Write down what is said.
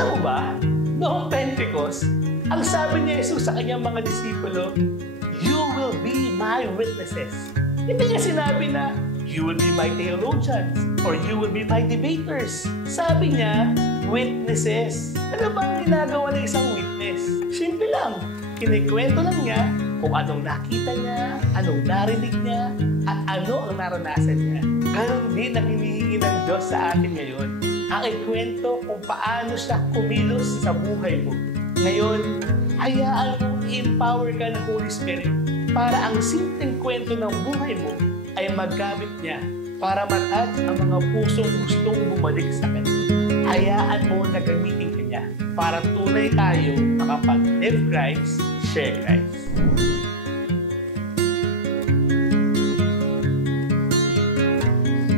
Alam mo ba, noong Pentecost, ang sabi ni Jesus sa kanyang mga disipulo, "You will be my witnesses." Hindi niya sinabi na, "You will be my theologians," or "You will be my debaters." Sabi niya, witnesses. Ano ba ang ginagawa ng isang witness? Simple lang. Kinikwento lang niya kung anong nakita niya, anong narinig niya, at ano ang naranasan niya. Ganon din ang hinihingi ng Diyos sa atin ngayon. Ang ikwento kung paano siya kumilos sa buhay mo. Ngayon, hayaan mong i-empower ka ng Holy Spirit para ang simpleng kwento ng buhay mo ay magamit niya para matag ang mga pusong gustong bumalik sa Kanya. Hayaan mo na gamitin Kanya para tunay tayo makapag-live Christ, share Christ.